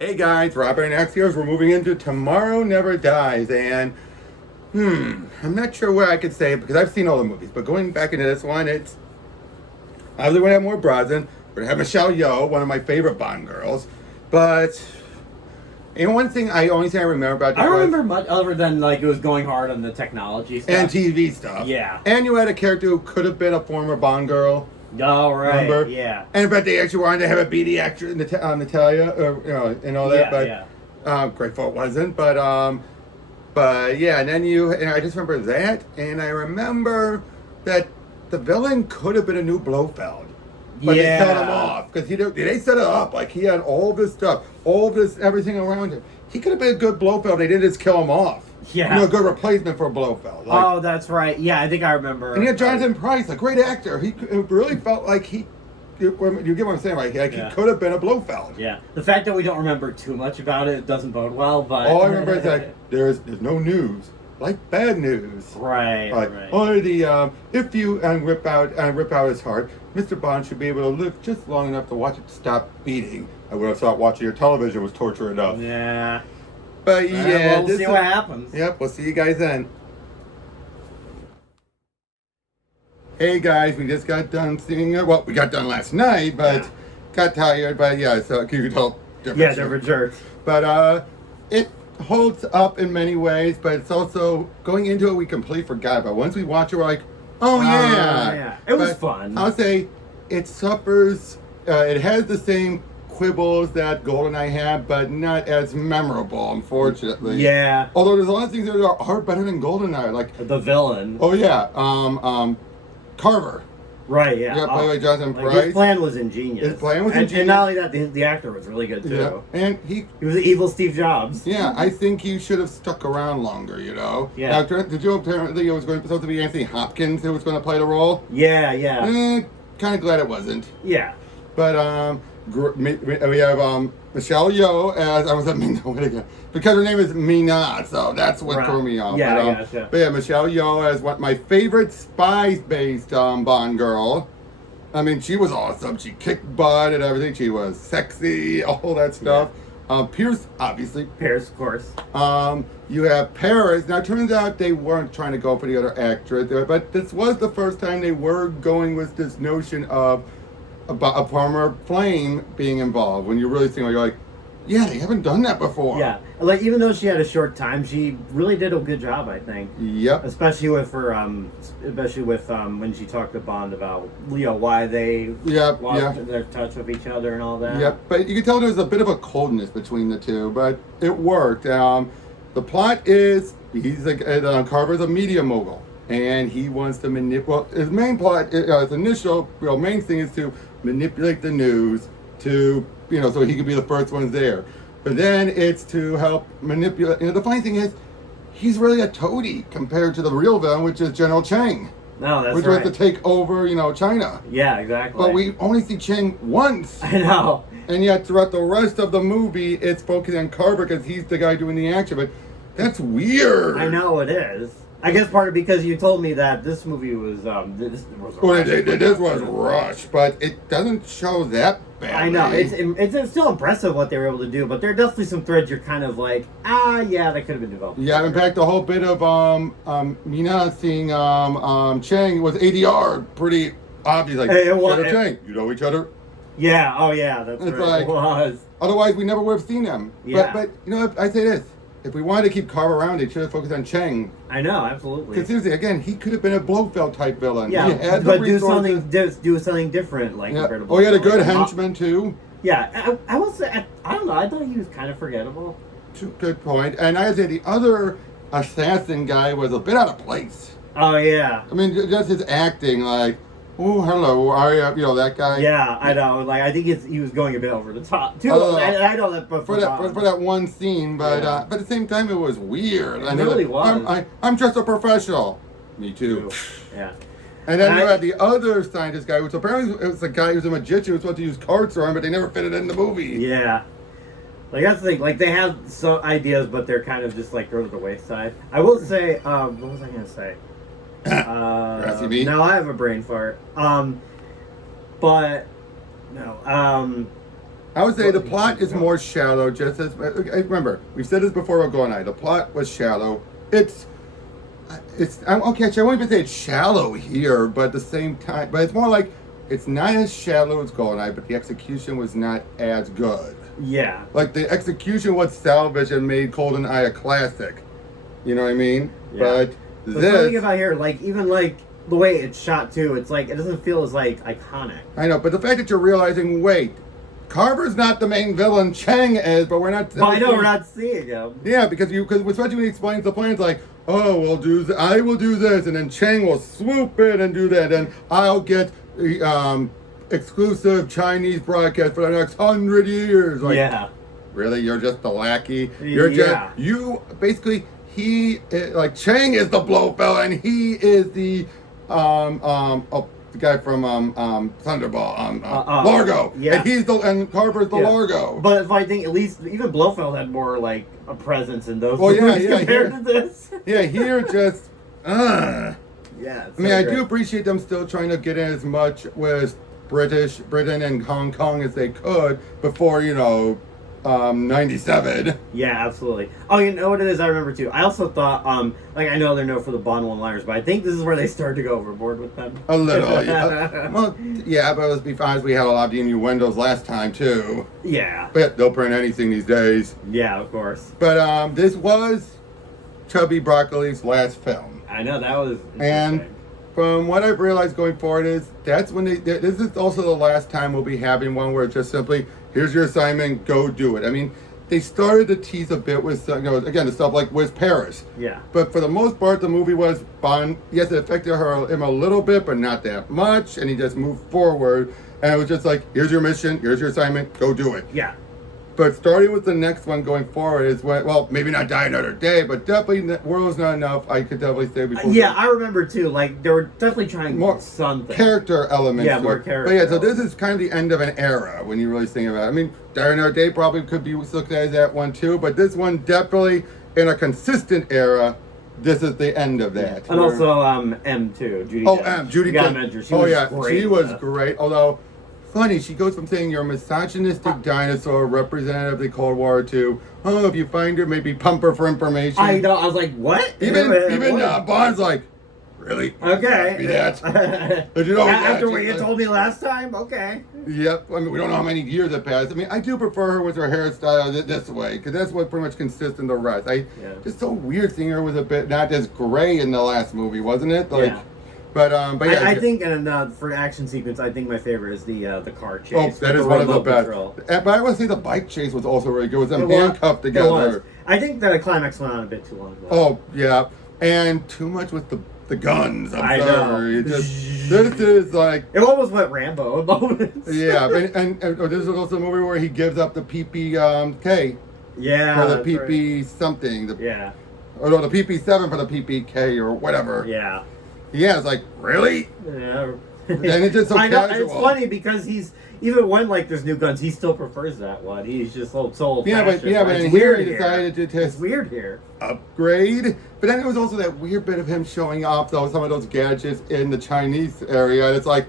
Hey guys, Robert and X here. We're moving into Tomorrow Never Dies, and I'm not sure what I could say because I've seen all the movies. But going back into this one, it's obviously we're gonna have more Brosnan. We're gonna have Michelle Yeoh, one of my favorite Bond girls. But one thing only thing I remember about this I don't remember much other than like it was going hard on the technology stuff and TV stuff. Yeah, and you had a character who could have been a former Bond girl. Oh right, remember? Yeah. And but they actually wanted to have a BD actress, Natalia, and all that. Grateful it wasn't. But yeah, and then I just remember that, and I remember that the villain could have been a new Blofeld, but they cut him off because they set it up like he had all this stuff, everything around him. He could have been a good Blofeld. They didn't just kill him off. Yeah, a good replacement for Blofeld. Oh, that's right. Yeah, I think I remember. And he had Jonathan Pryce, a great actor. It really felt like you get what I'm saying, right? Like he could have been a Blofeld. Yeah, the fact that we don't remember too much about it doesn't bode well. But all I remember is that there's no news like bad news. Right. Or if you rip out his heart, Mr. Bond should be able to live just long enough to watch it stop beating. I would have thought watching your television was torture enough. Yeah. But yeah, we'll see what happens. Yep, we'll see you guys then. Hey guys, we just got done seeing we got done last night, but got tired. But yeah, so you can tell different jerks. But it holds up in many ways, but it's also going into it we completely forgot. But once we watch it, we're like, oh yeah, it was fun. I'll say it suffers. It has the same quibbles that GoldenEye had, but not as memorable, unfortunately. Yeah. Although there's a lot of things that are better than GoldenEye, like the villain. Oh yeah, Carver. Right. Yeah. Yeah, played by Jonathan Pryce. His plan was ingenious. His plan was ingenious, and not only that, the actor was really good too. Yeah. And he was the evil Steve Jobs. Yeah, I think he should have stuck around longer. Yeah. Now, did you apparently it was supposed to be Anthony Hopkins who was going to play the role? Yeah. Kind of glad it wasn't. Yeah. But we have Michelle Yeoh as I was at again because her name is Mina, so that's what threw me off. Yeah, but yeah, Michelle Yeoh as my favorite spies-based Bond girl. I mean, she was awesome. She kicked butt and everything. She was sexy, all that stuff. Pierce, obviously. Pierce, of course. You have Paris. Now, it turns out they weren't trying to go for the other actress, but this was the first time they were going with this notion of a former flame being involved. When you really think, you're like, yeah, they haven't done that before. Yeah, like even though she had a short time, she really did a good job, I think. Yep. Especially with her, when she talked to Bond about why they lost their touch with each other and all that. Yep, but you can tell there's a bit of a coldness between the two, but it worked. The plot is Carver's a media mogul, and he wants to manipulate. His main plot, his initial main thing is to manipulate the news to so he could be the first ones there. But then it's to help manipulate. The funny thing is, he's really a toady compared to the real villain, which is General Cheng. No, that's which right. was to take over, China. Yeah, exactly. But we only see Cheng once. I know. And yet, throughout the rest of the movie, it's focusing on Carver because he's the guy doing the action. But that's weird. I know it is. I guess part of because you told me that this movie was this was rushed, but it doesn't show that badly. I know it's still impressive what they were able to do, but there are definitely some threads you're kind of like, yeah, that could have been developed. Yeah, in fact, the whole bit of Mina seeing Cheng was ADR, pretty obvious. Like, hey, Cheng, you know each other. Yeah. Oh yeah, that's right. Like, it was. Otherwise, we never would have seen them. Yeah. But I say this. If we wanted to keep Carver around, they should have focused on Cheng. I know, absolutely. Because seriously, again, he could have been a Blofeld type villain. Yeah, but do something different, like compared to Blofeld. He had a good henchman too. Yeah, I will say, I don't know. I thought he was kind of forgettable. Good point. And I'd say the other assassin guy was a bit out of place. Oh yeah. I mean, just his acting, like, oh, hello, that guy. Yeah, I know. Like, I think he was going a bit over the top too. I know that, but for that one scene, but at the same time, it was weird. It really was. I'm just a professional. Me too. Yeah. And then you had the other scientist guy, which apparently it was the guy who was a magician who was supposed to use cards on, but they never fit it in the movie. Yeah. Like, that's the thing. Like, they have some ideas, but they're kind of just, like, go to the wayside. I will say, what was I going to say? No, I have a brain fart. But, no. I would say the plot is more shallow. Just as remember, we've said this before about Goldeneye. The plot was shallow. It's okay. I won't even say it's shallow here, but at the same time, but it's more like it's not as shallow as Goldeneye, but the execution was not as good. Yeah. Like the execution was salvaged and made Goldeneye a classic. You know what I mean? Yeah. But There's something about here, like even like the way it's shot too. It's like it doesn't feel as like iconic. I know, but the fact that you're realizing, wait, Carver's not the main villain, Chang is, but we're not. But I know we're not seeing him. Yeah, because especially when he explains the plan, it's like, oh, I will do this, and then Chang will swoop in and do that, and I'll get exclusive Chinese broadcast for the next 100 years. Like, Yeah. really, you're just the lackey. You're Yeah. he like Chang is the Blofeld, and he is the the guy from Thunderball, Largo. Yeah. And Carver's the Largo. But if I think at least even Blofeld had more like a presence in those Well, movies yeah, compared to this. Yeah, here just Yeah. I mean, I do appreciate them still trying to get in as much with Britain and Hong Kong as they could before, 97. Yeah, absolutely. Oh, you know what it is? I remember too. I also thought, like I know they're known for the Bond one-liners, but I think this is where they started to go overboard with them. A little. Yeah. Well, yeah, but let's be honest, we had a lot of innuendos last time too. Yeah. But they'll print anything these days. Yeah, of course. But this was Chubby Broccoli's last film. I know that was. And from what I've realized going forward is this is also the last time we'll be having one where it's just simply, here's your assignment, go do it. I mean, they started to tease a bit with, again, the stuff like with Paris. Yeah. But for the most part, the movie was Bond. Yes, it affected him a little bit, but not that much. And he just moved forward. And it was just like, here's your mission, here's your assignment, go do it. Yeah. But starting with the next one going forward is when, well, maybe not Die Another Day, but definitely World's Not Enough, I could definitely say before. Yeah, I remember too. Like, they were definitely trying more something. character elements. Yeah, more it. character. But yeah, so this is kind of the end of an era when you really think about it. I mean, Die Another Day probably could be looked at as that one too, but this one definitely in a consistent era. This is the end of that. And also M2, Judy. Judy Dench. She was great. Although, funny, she goes from saying you're a misogynistic dinosaur representative of the Cold War to, oh, if you find her, maybe pump her for information. I know. I was like, what? Even Bond's like, really? Okay. Be that? After what you told me last time? Okay. Yep. I mean, we don't know how many years have passed. I mean, I do prefer her with her hairstyle this way, because that's what pretty much consists in the rest. It's so weird seeing her with a bit, not as gray in the last movie, wasn't it? Like, yeah. But yeah. I think, and for action sequence, I think my favorite is the car chase. Oh, that is one of the best. Patrol. But I want to say the bike chase was also really good. With them handcuffed together. I think the climax went on a bit too long. Though. Oh yeah, and too much with the guns. I know. This is like it almost went Rambo in moments. Yeah, and this is also a movie where he gives up the PPK. Yeah. For the PP right. Something. Yeah. Or no, the PP7 for the PPK or whatever. Yeah. Yeah, it's like, really? Yeah. And it's just so casual. It's funny because even when like there's new guns, he still prefers that one. He's just so old. But in here he decided to it's weird here. Upgrade. But then there was also that weird bit of him showing off some of those gadgets in the Chinese area. And it's like,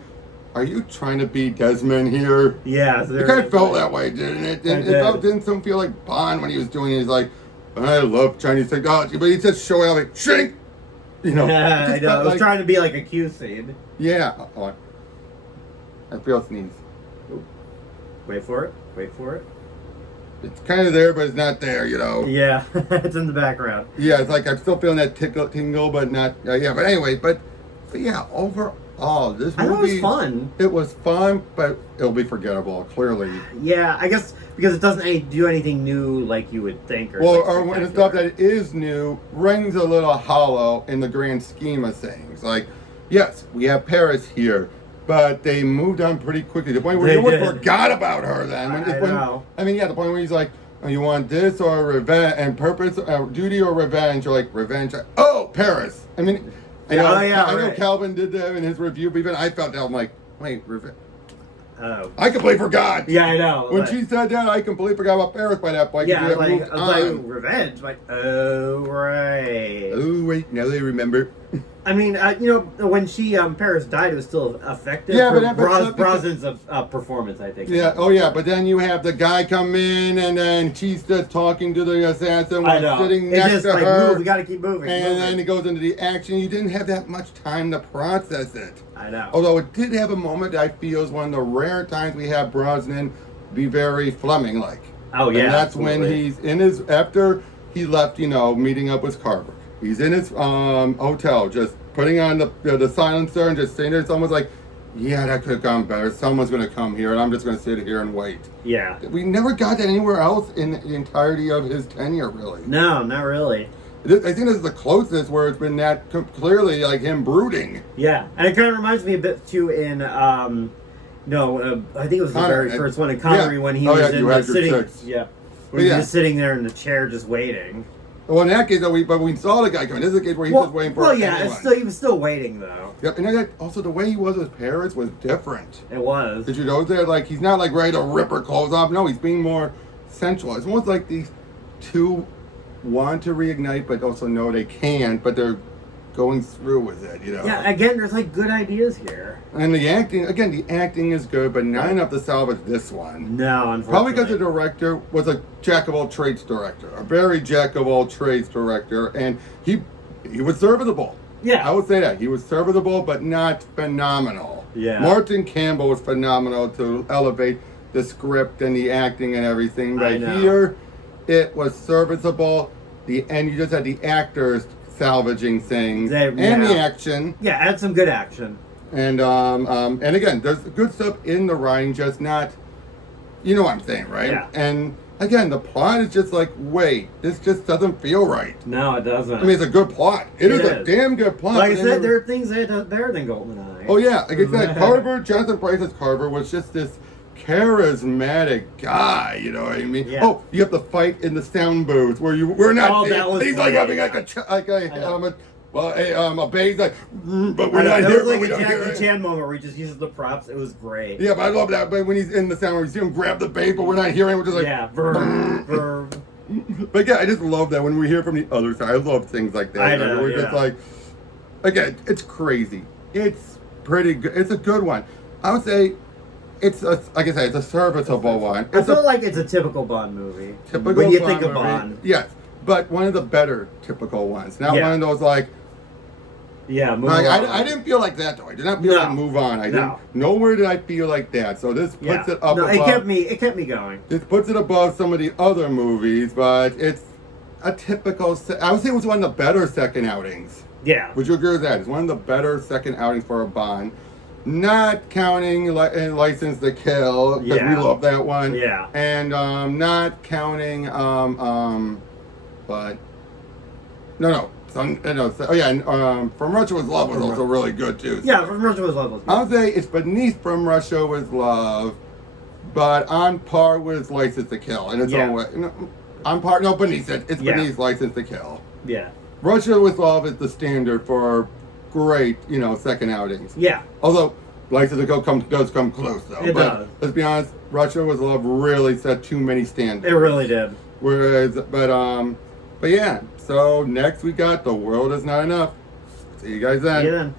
are you trying to be Desmond here? Yeah. It kind of felt that way, didn't it? Didn't feel like Bond when he was doing it. He's like, I love Chinese technology, but he's just showing off like, shrink. I know. I was trying to be like a Q scene. Yeah. I feel a sneeze. Wait for it. It's kind of there, but it's not there, Yeah, it's in the background. Yeah, it's like I'm still feeling that tingle, but not. Yeah, but anyway, but yeah, overall, this movie. I know it was fun. It was fun, but it'll be forgettable, clearly. Yeah, I guess because it doesn't do anything new like you would think. Or when the stuff that is new rings a little hollow in the grand scheme of things. Like, yes, we have Paris here, but they moved on pretty quickly. The point where you almost forgot about her then. The point where he's like, oh, you want this or revenge and purpose, duty or revenge? You're like, revenge. Oh, Paris. I mean, I know Calvin did that in his review, but even I felt that. I'm like, wait, revenge. I completely forgot. Yeah, I know. When she said that, I completely forgot about Paris by that point. Yeah, I was like, revenge. Like, oh, right. Oh, wait, now they remember. I mean, when she Paris died, it was still effective. Yeah, for but Brosnan's performance, I think. Yeah. Oh, yeah. But then you have the guy come in, and then she's just talking to the assassin while sitting It's next just to like, her. move. We got to keep moving. And then it goes into the action. You didn't have that much time to process it. I know. Although it did have a moment that I feel is one of the rare times we have Brosnan be very Fleming-like. Oh yeah. And that's absolutely. when he's in his after he left, meeting up with Carver. He's in his hotel, just putting on the silencer and just sitting there. It's almost like, yeah, that could have gone better. Someone's going to come here, and I'm just going to sit here and wait. Yeah. We never got that anywhere else in the entirety of his tenure, really. No, not really. I think this is the closest where it's been that clearly like him brooding. Yeah, and it kind of reminds me a bit too in I think it was the Connery. very first one in Connery when he was you had your sitting. six. Yeah. When he was just sitting there in the chair, just waiting. Well, in that case, but we saw the guy coming. This is a case where he's just waiting for. Well, yeah, he was still waiting though. Yep, and also the way he was with Paris was different. It was. Did you notice that? Like he's not like ready to rip her clothes off. No, he's being more sensual. It's almost like these two want to reignite, but also know they can't. But they're going through with it. Yeah. Again, there's like good ideas here. And the acting is good, but not enough to salvage this one. No, unfortunately. Probably because the director was a jack of all trades director, a very jack of all trades director, and he was serviceable. Yeah. I would say that. He was serviceable, but not phenomenal. Yeah. Martin Campbell was phenomenal to elevate the script and the acting and everything, but here it was serviceable. And you just had the actors salvaging things and the action. Yeah, add some good action. And again, there's good stuff in the writing, just not, you know what I'm saying, right? Yeah. And again, the plot is just like, wait, this just doesn't feel right. No, it doesn't. I mean, it's a good plot. It is a damn good plot. Like I said, there are things that are better than GoldenEye. Oh yeah, like I said, Carver, Jonathan Pryce's Carver was just this charismatic guy, you know what I mean? Yeah. Oh, you have to fight in the sound booth where we're not. Oh, that was he's like having like a bass, like, but we're not here. There was like we a don't hear Jackie it. Chan moment where he just uses the props. It was great. Yeah, but I love that. But when he's in the sound, where you see him grab the bass, but we're not hearing. We're just like, yeah, verb. But yeah, I just love that when we hear from the other side. I love things like that. I know, We're just like, again, it's crazy. It's pretty good. It's a good one. I would say. It's like I said, it's a serviceable one. I feel like it's a typical Bond movie. Typical when you Bond think of movie. Bond. Yes, but one of the better typical ones. Not one of those like. Yeah, move like, on. I didn't feel like that though. I did not feel like Move On. I didn't. Nowhere did I feel like that. So this puts it up. No, above, it kept me going. This puts it above some of the other movies, but it's a typical. I would say it was one of the better second outings. Yeah. Would you agree with that? It's one of the better second outings for a Bond. Not counting License to Kill, because we love that one. Yeah. And not counting, but no. From Russia with Love was also really good too. So. Yeah, From Russia with Love was good. I would say it's beneath From Russia with Love, but on par with License to Kill in its own way. Beneath it. It's beneath License to Kill. Yeah. Russia with Love is the standard for great, second outings. Yeah. Although License to Kill does come close though. It does. Let's be honest, Russia with Love really set too many standards. It really did. But yeah. So next we got The World Is Not Enough. See you guys then. See you then.